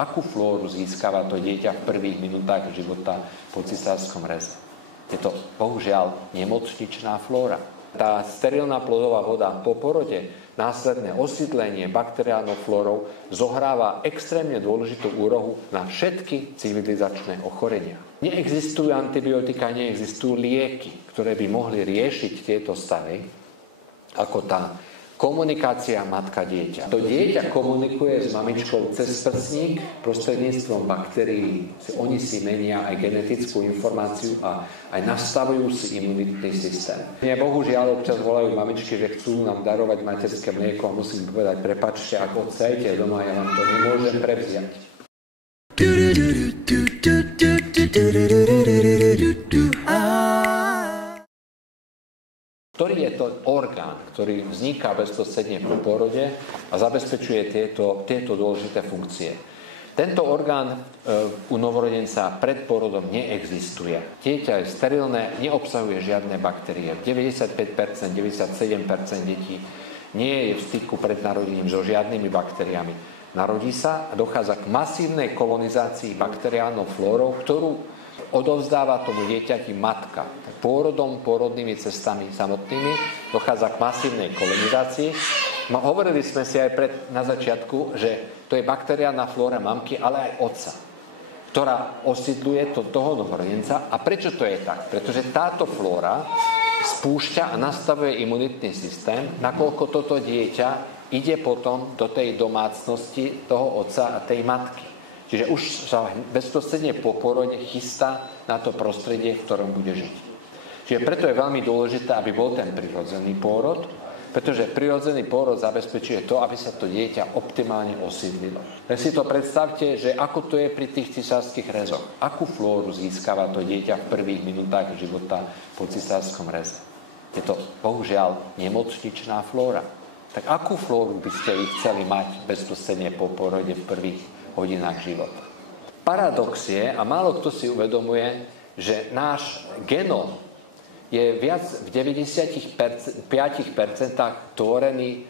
Akú flóru získava to dieťa v prvých minútach života po cisárskom reze? Je to bohužiaľ nemocničná flóra. Tá sterilná plodová voda po porode, následné osídlenie bakteriálnou flórou zohráva extrémne dôležitú úlohu na všetky civilizačné ochorenia. Neexistujú antibiotika, neexistujú lieky, ktoré by mohli riešiť tieto stavy, ako tá komunikácia matka-dieťa. To dieťa komunikuje s mamičkou cez prsník prostredníctvom baktérií. Oni si menia aj genetickú informáciu a aj nastavujú si imunitný systém. Mne bohužiaľ občas volajú mamičky, že chcú nám darovať materské mlieko a musím povedať, prepáčte, ak odsajete doma, ja vám to nemôžem prevziať. Ktorý je to orgán, ktorý vzniká bezprostredne po pôrode a zabezpečuje tieto dôležité funkcie. Tento orgán u novorodenca pred pôrodom neexistuje. Dieťa je sterilné, neobsahuje žiadne baktérie. 95%, 97% detí nie je v styku pred narodením so žiadnymi baktériami. Narodí sa a dochádza k masívnej kolonizácii bakteriálnou flórou, ktorú odovzdáva tomu dieťati matka. Pôrodnými cestami samotnými dochádza k masívnej kolonizácii. Hovorili sme si aj na začiatku, že to je bakteriálna flóra mamky, ale aj otca, ktorá osídluje toho novorodenca. A prečo to je tak? Pretože táto flóra spúšťa a nastavuje imunitný systém, nakoľko toto dieťa ide potom do tej domácnosti toho otca a tej matky. Čiže už sa bezprostredne po porode chystá na to prostredie, v ktorom bude žiť. Čiže preto je veľmi dôležité, aby bol ten prirodzený pôrod, pretože prirodzený pôrod zabezpečuje to, aby sa to dieťa optimálne osídlilo. Tak si to predstavte, že ako to je pri tých cisárskych rezoch. Akú flóru získava to dieťa v prvých minútach života po cisárskom reze? Je to bohužiaľ nemocničná flóra. Tak akú flóru by ste vy chceli mať bezprostredne po porode v prvých hodinách života? Paradox je, a málo kto si uvedomuje, že náš genom je viac v 95% tvorený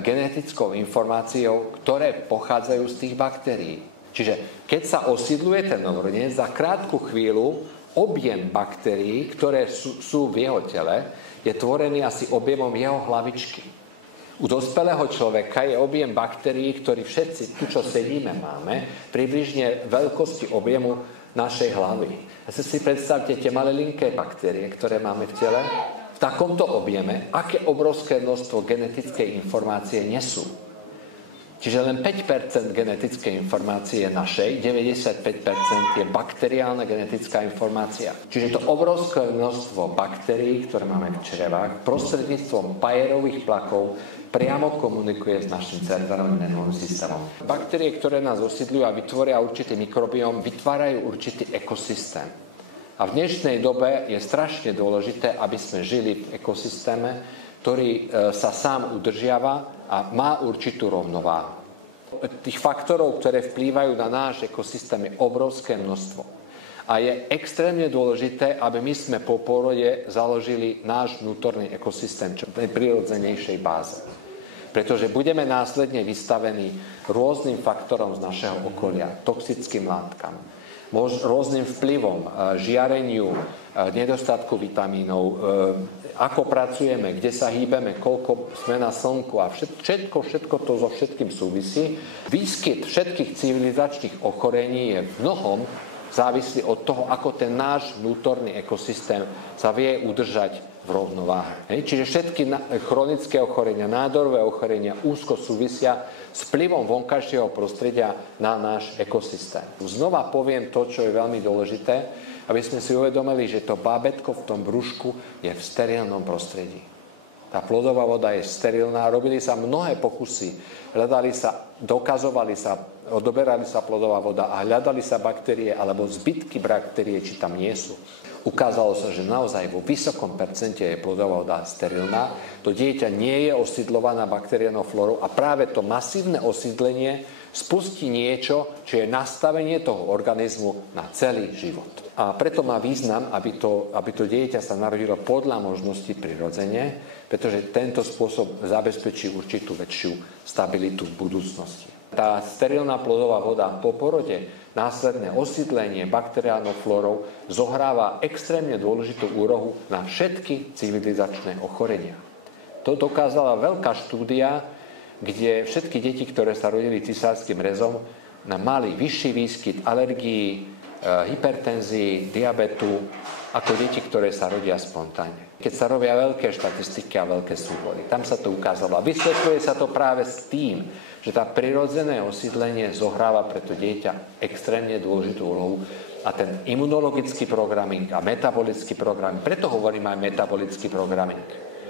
genetickou informáciou, ktoré pochádzajú z tých baktérií. Čiže keď sa osídluje ten novorodenec, za krátku chvíľu objem baktérií, ktoré sú v jeho tele, je tvorený asi objemom jeho hlavičky. U dospelého človeka je objem baktérií, ktorý všetci tu, čo sedíme, máme, približne veľkosti objemu našej hlavy. A si predstavte tie malilinké baktérie, ktoré máme v tele, v takomto objeme, aké obrovské množstvo genetickej informácie nesú. Čiže len 5% genetickej informácie je našej, 95% je bakteriálna genetická informácia. Čiže to obrovské množstvo baktérií, ktoré máme v črevách, prostredníctvom pajerových plakov priamo komunikuje s našim centrálnym nervovým systémom. Baktérie, ktoré nás osídľujú a vytvoria určitý mikrobióm, vytvárajú určitý ekosystém. A v dnešnej dobe je strašne dôležité, aby sme žili v ekosystéme, ktorý sa sám udržiava a má určitú rovnováhu. Tých faktorov, ktoré vplývajú na náš ekosystém, je obrovské množstvo. A je extrémne dôležité, aby my sme po pôrode založili náš vnútorný ekosystém, čo v prirodzenejšej báze. Pretože budeme následne vystavení rôznym faktorom z našeho okolia, toxickým látkam, rôznym vplyvom, žiareniu, nedostatku vitamínov, ako pracujeme, kde sa hýbeme, koľko sme na slnku a všetko to so všetkým súvisí. Výskyt všetkých civilizačných ochorení je v mnohom závislí od toho, ako ten náš vnútorný ekosystém sa vie udržať v rovnováhe. Čiže všetky chronické ochorenia, nádorové ochorenia úzko súvisia s vplyvom vonkajšieho prostredia na náš ekosystém. Znova poviem to, čo je veľmi dôležité, aby sme si uvedomili, že to bábätko v tom brúšku je v sterilnom prostredí. Tá plodová voda je sterilná, robili sa mnohé pokusy, dokazovali sa, odoberali sa plodová voda a hľadali sa baktérie alebo zbytky baktérie, či tam nie sú. Ukázalo sa, že naozaj vo vysokom percente je plodová voda sterilná. To dieťa nie je osídlovaná bakteriálnou flórou a práve to masívne osídlenie spustí niečo, čo je nastavenie toho organizmu na celý život. A preto má význam, aby to dieťa sa narodilo podľa možností prirodzene, pretože tento spôsob zabezpečí určitú väčšiu stabilitu v budúcnosti. Tá sterilná plodová voda po porode, následné osídlenie bakteriálnou flórou zohráva extrémne dôležitú úlohu na všetky civilizačné ochorenia. To dokázala veľká štúdia, kde všetky deti, ktoré sa rodili cisárskym rezom, mali vyšší výskyt alergií, hypertenzii, diabetu, ako deti, ktoré sa rodia spontánne. Keď sa robia veľké štatistiky a veľké súbory, tam sa to ukázalo. A vysvetľuje sa to práve s tým, že tá prirodzené osídlenie zohráva pre to dieťa extrémne dôležitú úlohu a ten imunologický programming a metabolický programming, preto hovorím aj metabolický programming,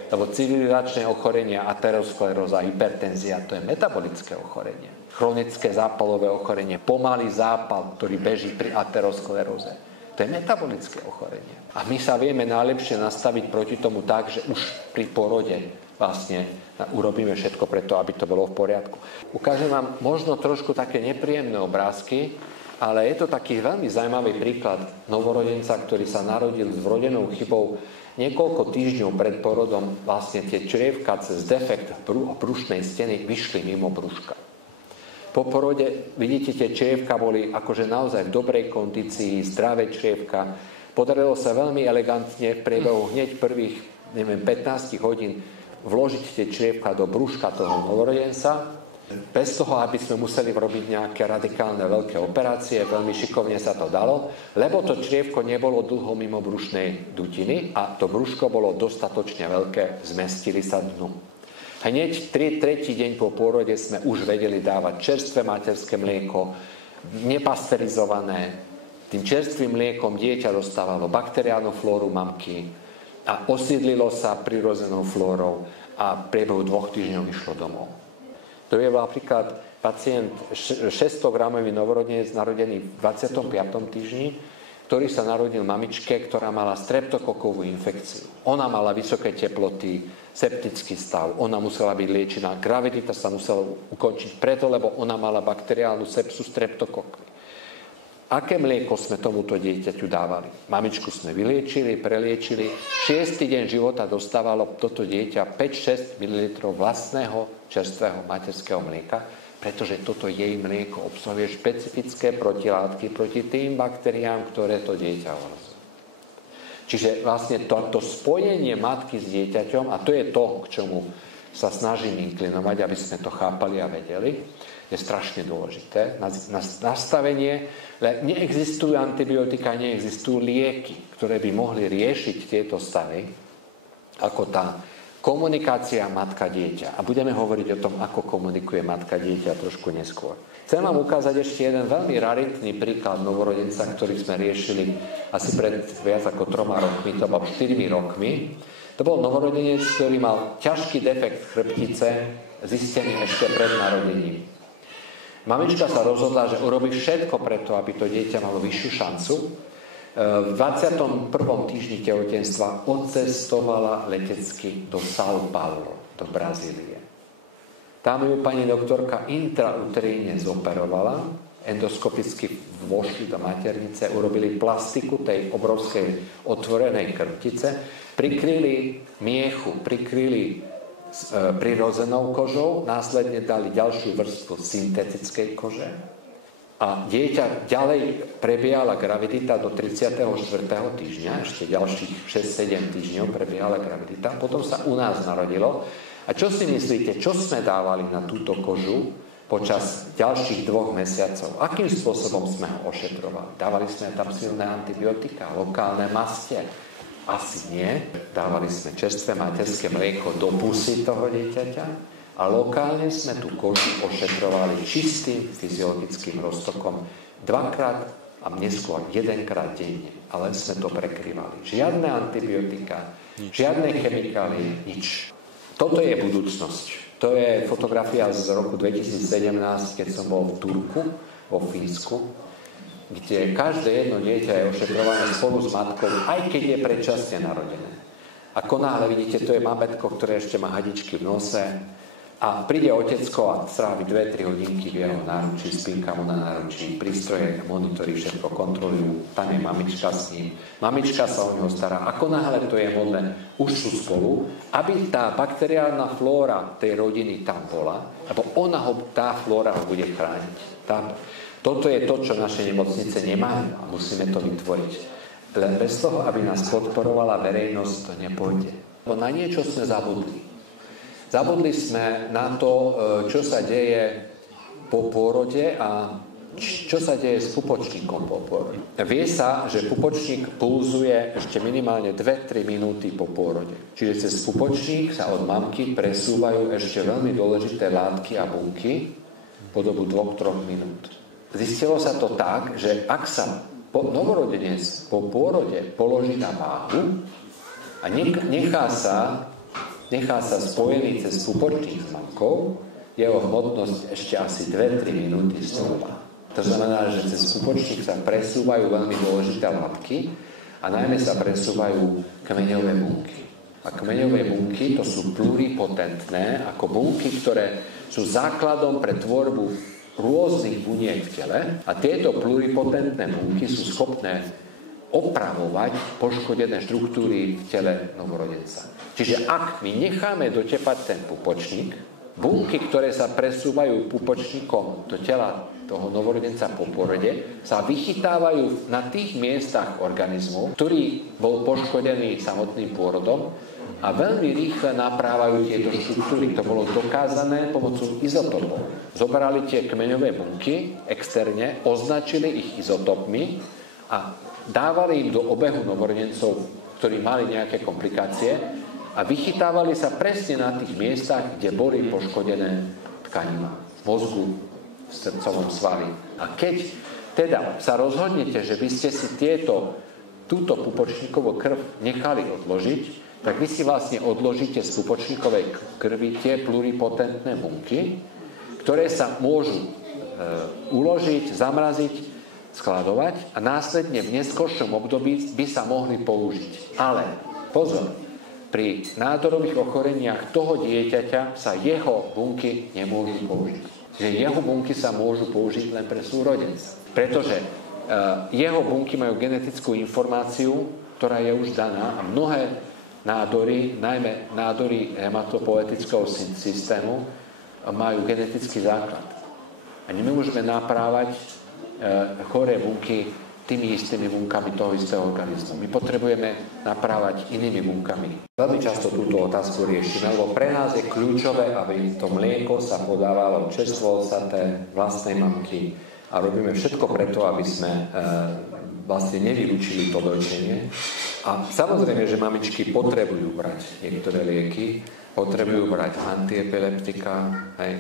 lebo civilizačné ochorenia, ateroskleróza, hypertenzia, to je metabolické ochorenie. Chronické zápalové ochorenie, pomalý zápal, ktorý beží pri ateroskleróze, to je metabolické ochorenie. A my sa vieme najlepšie nastaviť proti tomu tak, že už pri porode vlastne urobíme všetko preto, aby to bolo v poriadku. Ukážem vám možno trošku také nepríjemné obrázky, ale je to taký veľmi zaujímavý príklad novorodenca, ktorý sa narodil s vrodenou chybou. Niekoľko týždňov pred porodom vlastne tie črievka cez defekt brušnej steny vyšli mimo brúška. Po porode, vidíte, tie črievka boli akože naozaj v dobrej kondícii, zdravé črievka. Podarilo sa veľmi elegantne v priebehu hneď prvých, 15 hodín vložiť tie črievka do brúška toho novorodenca, bez toho, aby sme museli robiť nejaké radikálne veľké operácie, veľmi šikovne sa to dalo, lebo to črievko nebolo dlho mimo brušnej dutiny a to brúško bolo dostatočne veľké, zmestili sa dnu. Hneď tretí deň po pôrode sme už vedeli dávať čerstvé materské mlieko, nepasterizované. Tým čerstvým mliekom dieťa dostávalo bakteriálnu flóru mamky a osídlilo sa prirodzenou flórou a v priebehu 2 týždňov išlo domov. To je napríklad pacient 600-gramový novorodenec narodený v 25. týždni, ktorý sa narodil mamičke, ktorá mala streptokokovú infekciu. Ona mala vysoké teploty, septický stav, ona musela byť liečená. Gravidita sa musela ukončiť preto, lebo ona mala bakteriálnu sepsu streptokokmi. Aké mlieko sme tomuto dieťaťu dávali? Mamičku sme vyliečili, preliečili. 6. deň života dostávalo toto dieťa 5-6 ml vlastného čerstvého materského mlieka, pretože toto jej mlieko obsahuje špecifické protilátky proti tým baktériám, ktoré to dieťa ohrozujú. Čiže vlastne to spojenie matky s dieťaťom, a to je to, k čomu sa snažím inklinovať, aby sme to chápali a vedeli, je strašne dôležité. Nastavenie, neexistujú antibiotika, neexistujú lieky, ktoré by mohli riešiť tieto stavy, ako tá komunikácia matka-dieťa. A budeme hovoriť o tom, ako komunikuje matka-dieťa trošku neskôr. Chcem vám ukázať ešte jeden veľmi raritný príklad novorodenca, ktorý sme riešili asi pred viac ako 3 rokmi, to bol 4 rokmi. To bol novorodenec, ktorý mal ťažký defekt chrbtice, zistený ešte pred narodením. Mamička sa rozhodla, že urobí všetko preto, aby to dieťa malo vyššiu šancu. V 21. týždni tehotenstva odcestovala letecky do São Paulo, do Brazílie. Tam ju pani doktorka intrauteríne zoperovala, endoskopicky vošli do maternice, urobili plastiku tej obrovskej otvorenej krptice, prikryli miechu, prikryli prirodzenou kožou, následne dali ďalšiu vrstvu syntetickej kože a dieťa ďalej prebiehala gravidita do 34. týždňa, ešte ďalších 6-7 týždňov prebiehala gravidita, potom sa u nás narodilo. A čo si myslíte, čo sme dávali na túto kožu počas ďalších 2 mesiacov? Akým spôsobom sme ho ošetrovali? Dávali sme tam silné antibiotika, lokálne maste? Asi nie. Dávali sme čerstvé materské mlieko do pusy toho dieťaťa a lokálne sme tú kožu ošetrovali čistým fyziologickým roztokom 2-krát a neskôr 1-krát denne. Ale sme to prekrývali. Žiadne antibiotika, žiadne chemikálie, nič. Toto je budúcnosť. To je fotografia z roku 2017, keď som bol v Turku, vo Fínsku, kde každé jedno dieťa je ošetrované spolu s matkou, aj keď je predčasne narodené. Ako náhle vidíte, to je babetko, ktoré ešte má hadičky v nose, A príde otecko a strávi 2-3 hodinky v jeho náručí, spinka mu na náručí, prístroje, monitory, všetko kontrolujú, tam je mamička s ním. Mamička sa o neho stará. Ako náhle to je možné, už sú spolu, aby tá bakteriálna flóra tej rodiny tam bola, lebo tá flóra ho bude chrániť. Toto je to, čo naše nemocnice nemajú a musíme to vytvoriť. Len bez toho, aby nás podporovala verejnosť, to nepôjde. Lebo na niečo sme zabudli. Zabudli sme na to, čo sa deje po pôrode a čo sa deje s pupočníkom po pôrode. Vie sa, že pupočník pulzuje ešte minimálne 2-3 minúty po pôrode. Čiže cez pupočník sa od mamky presúvajú ešte veľmi dôležité látky a bunky po dobu 2-3 minút. Zistilo sa to tak, že ak sa novorodenec po pôrode položí na váhu a nechá sa spojený cez pupočník s mamkou, jeho hmotnosť ešte asi 2-3 minúty stúpa. To znamená, že cez pupočník sa presúvajú veľmi dôležité látky a najmä sa presúvajú kmeňové bunky. A kmeňové bunky to sú pluripotentné, ako bunky, ktoré sú základom pre tvorbu rôznych buniek v tele a tieto pluripotentné bunky sú schopné opravovať poškodené štruktúry v tele novorodenca. Čiže ak my necháme dotepať ten pupočník, bunky, ktoré sa presúvajú pupočníkom do tela toho novorodenca po porode, sa vychytávajú na tých miestach organizmu, ktorý bol poškodený samotným pôrodom a veľmi rýchle naprávajú tieto štruktúry. To bolo dokázané pomocou izotopov. Zobrali tie kmeňové bunky externe, označili ich izotopmi a dávali im do obehu novorodencov, ktorí mali nejaké komplikácie, a vychytávali sa presne na tých miestach, kde boli poškodené tkanina v mozgu, v srdcovom svali. A keď teda sa rozhodnete, že by ste si túto pupočníkovú krv nechali odložiť, tak vy si vlastne odložíte z pupočníkovej krvi tie pluripotentné bunky, ktoré sa môžu uložiť, zamraziť, skladovať a následne v neskôršom období by sa mohli použiť. Ale pozor, pri nádorových ochoreniach toho dieťaťa sa jeho bunky nemôžu použiť. Čiže jeho bunky sa môžu použiť len pre súrodenca. Pretože jeho bunky majú genetickú informáciu, ktorá je už daná a mnohé nádory, najmä nádory hematopoetického systému, majú genetický základ. A nemôžeme naprávať choré bunky tými istými bunkami toho istého organizmu. My potrebujeme naprávať inými bunkami. Veľmi často túto otázku riešime, lebo pre nás je kľúčové, aby to mlieko sa podávalo čerstvo odsaté vlastnej mamky a robíme všetko preto, aby sme vlastne nevylúčili to dojčenie. A samozrejme, že mamičky potrebujú brať niektoré lieky, potrebujú brať antiepileptika,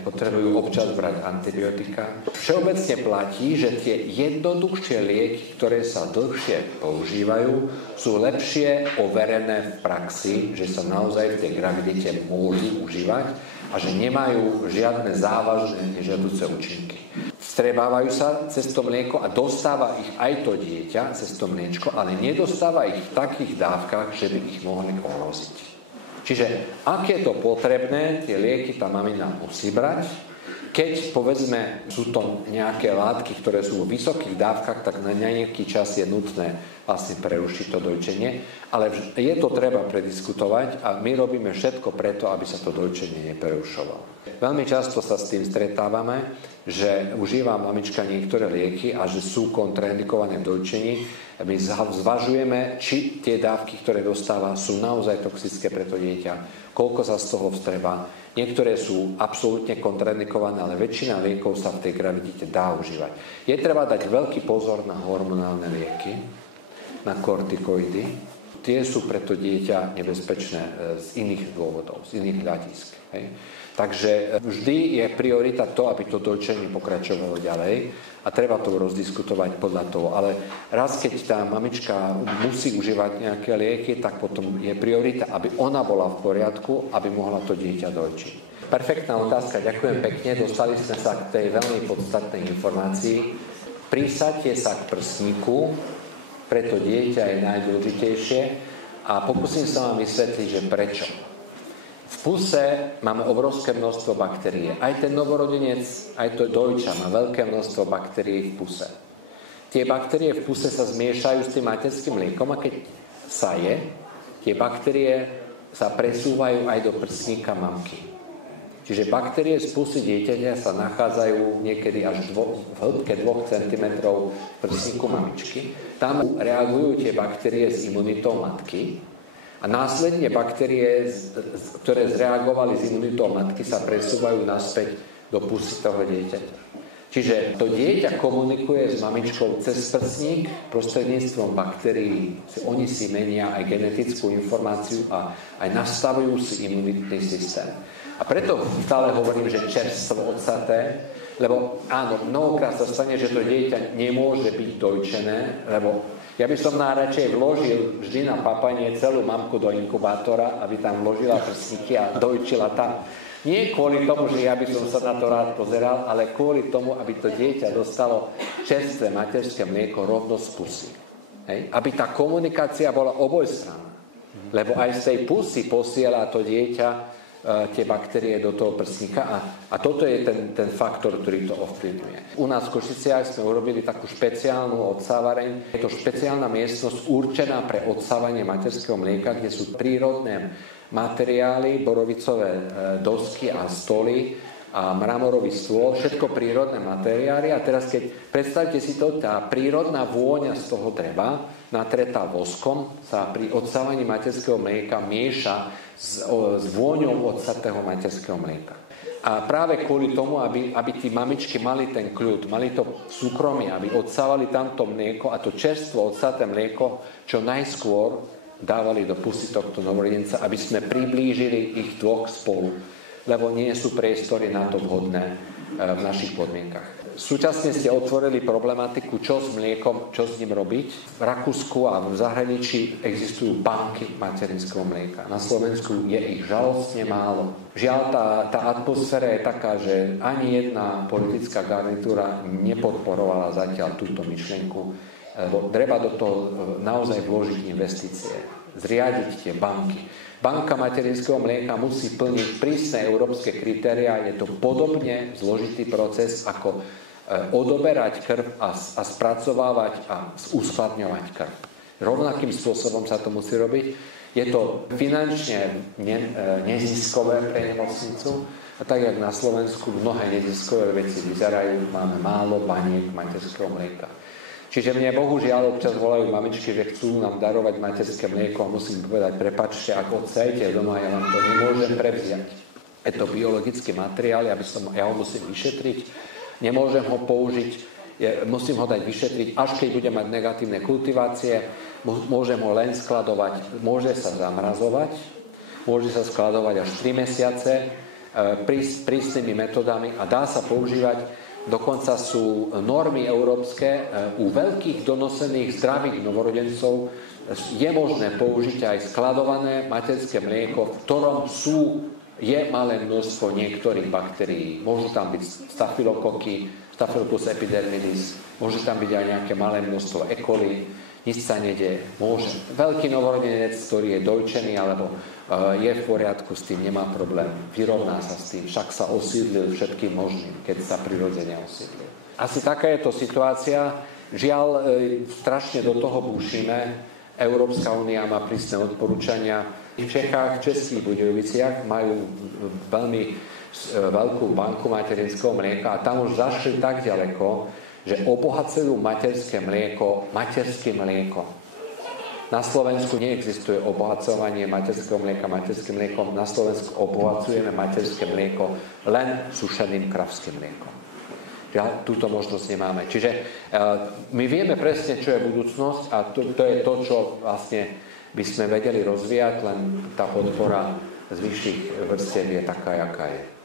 potrebujú občas brať antibiotika. Všeobecne platí, že tie jednoduchšie lieky, ktoré sa dlhšie používajú, sú lepšie overené v praxi, že sa naozaj v tej gravidite môžu užívať a že nemajú žiadne závažné nežiaduce účinky. Vstrebávajú sa cez to mlieko a dostáva ich aj to dieťa cez to mliečko, ale nedostáva ich v takých dávkach, že by ich mohli ohroziť. Čiže ak je to potrebné, tie lieky tá mamina musí brať. Keď, povedzme, sú to nejaké látky, ktoré sú vo vysokých dávkach, tak na nejaký čas je nutné vlastne prerušiť to dojčenie. Ale je to treba prediskutovať a my robíme všetko preto, aby sa to dojčenie neprerušovalo. Veľmi často sa s tým stretávame, že užíva mamička niektoré lieky a že sú kontraindikované v dojčení. My zvažujeme, či tie dávky, ktoré dostáva, sú naozaj toxické pre to dieťa, koľko sa z toho vstreba. Niektoré sú absolútne kontraindikované, ale väčšina liekov sa v tej gravidite dá užívať. Je treba dať veľký pozor na hormonálne lieky, na kortikoidy. Tie sú pre to dieťa nebezpečné z iných dôvodov, z iných hľadisk. Hej. Takže vždy je priorita to, aby to dojčenie pokračovalo ďalej a treba to rozdiskutovať podľa toho. Ale raz, keď tá mamička musí užívať nejaké lieky, tak potom je priorita, aby ona bola v poriadku, aby mohla to dieťa dojčiť. Perfektná otázka, ďakujem pekne. Dostali sme sa k tej veľmi podstatnej informácii. Prisaďte sa k prsníku, pre to dieťa je najdôležitejšie a pokúsim sa vám vysvetliť, že prečo. V puse máme obrovské množstvo baktérií. Aj ten novorodenec, aj to dojča má veľké množstvo baktérií v puse. Tie baktérie v puse sa zmiešajú s tým materským mliekom a keď sa je, tie baktérie sa presúvajú aj do prsníka mamky. Čiže baktérie z pusy dieťaťa sa nachádzajú niekedy až v hĺbke 2 cm v prsníku mamičky. Tam reagujú tie baktérie s imunitou matky a následne baktérie, ktoré zreagovali s imunitou matky, sa presúvajú naspäť do pusy toho dieťaťa. Čiže to dieťa komunikuje s mamičkou cez prsník prostredníctvom baktérií. Oni si menia aj genetickú informáciu a aj nastavujú si imunitný systém. A preto stále hovorím, že čerstvo odsaté, lebo áno, mnohokrát sa stane, že to dieťa nemôže byť dojčené, lebo ja by som najradšej vložil vždy na papanie celú mamku do inkubátora, aby tam vložila prsníky a dojčila tam. Nie kvôli tomu, že ja by som sa na to rád pozeral, ale kvôli tomu, aby to dieťa dostalo čerstvé materské mlieko rovno z pusy. Hej? Aby tá komunikácia bola obojstranná. Lebo aj z tej pusy posiela to dieťa tie baktérie do toho prsníka a toto je ten faktor, ktorý to ovplyvňuje. U nás v Košiciach sme urobili takú špeciálnu odsávareň. Je to špeciálna miestnosť určená pre odsávanie materského mlieka, kde sú prírodné materiály, borovicové dosky a stoly a mramorový stôl, všetko prírodné materiály. A teraz keď predstavte si to, tá prírodná vôňa z toho dreva, natretá voskom, sa pri odsávaní materského mlieka mieša s vôňou odsatého materského mlieka. A práve kvôli tomu, aby tí mamičky mali ten kľud, mali to súkromie, aby odsávali tamto mlieko a to čerstvo odsaté mlieko čo najskôr dávali do pusy tohto novorodenca, aby sme priblížili ich dvoch spolu, lebo nie sú priestory na to vhodné v našich podmienkach. Súčasne ste otvorili problematiku, čo s mliekom, čo s ním robiť. V Rakúsku a v zahraničí existujú banky materinského mlieka. Na Slovensku je ich žalostne málo. Žiaľ, tá atmosféra je taká, že ani jedna politická garnitúra nepodporovala zatiaľ túto myšlienku, lebo treba do toho naozaj vložiť investície, zriadiť tie banky. Banka materinského mlieka musí plniť prísne európske kritériá. Je to podobne zložitý proces ako odoberať krv a spracovávať a uskladňovať krv. Rovnakým spôsobom sa to musí robiť. Je to finančne neziskové pre nemocnicu a tak, jak na Slovensku mnohé neziskové veci vyzerajú, máme málo baniek materského mlieka. Čiže mne bohužiaľ občas volajú mamičky, že chcú nám darovať materské mlieko a musím povedať, prepáčte, ak odsajete doma, ja vám to nemôžem prevziať. Je to biologický materiál, ja ho musím vyšetriť, nemôžem ho použiť, musím ho dať vyšetriť, až keď budem mať negatívne kultivácie, môžem ho len skladovať, môže sa zamrazovať, môže sa skladovať až 3 mesiace prísnymi metodami a dá sa používať. Dokonca sú normy európske u veľkých donosených zdravých novorodencov je možné použiť aj skladované materské mlieko, v ktorom je malé množstvo niektorých baktérií. Môžu tam byť stafilokoky, Staphylococcus epidermidis, môže tam byť aj nejaké malé množstvo E. coli, nič sa nedeje. Môže. Veľký novorodenec, ktorý je dojčený alebo je v poriadku s tým, nemá problém. Vyrovná sa s tým, však sa osídlil všetkým možným, keď sa prirodzene osídlil. Asi taká je to situácia. Žiaľ, strašne do toho búšime. Európska únia má prísne odporúčania. V Čechách, Českých Budejoviciach majú veľmi veľkú banku materinského mlieka a tam už zašli tak ďaleko, že obohacujú materské mlieko materským mliekom. Na Slovensku neexistuje obohacovanie materského mlieka materským mliekom. Na Slovensku obohacujeme materské mlieko len sušeným kravským mliekom. Túto možnosť nemáme. Čiže my vieme presne, čo je budúcnosť a to je to, čo vlastne by sme vedeli rozvíjať, len tá podpora z vyšších vrstiev je taká, jaká je.